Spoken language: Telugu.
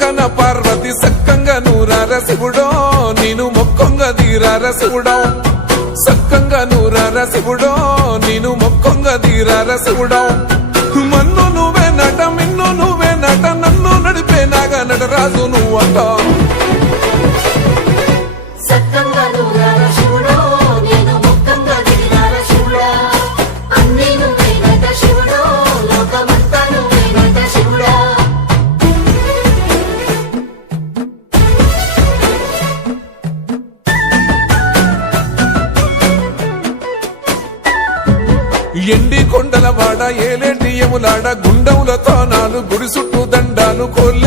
పక్కన పార్వతి సక్కంగా నూరార శివుడో నేను మొక్కొంగ తీరార శివుడో సక్కంగా నూరార శివుడో నేను మొక్కొంగ తీరార శివుడో మన్ను నువ్వే నట మిన్ను నువ్వే నట నన్ను నడిపే నాగా నటరాజు నువ్వంట ఎండి కొండల వాడ ఏలేటి యములాడ గుండములతో నాలు గుడి చుట్టూ దండాలు కోలి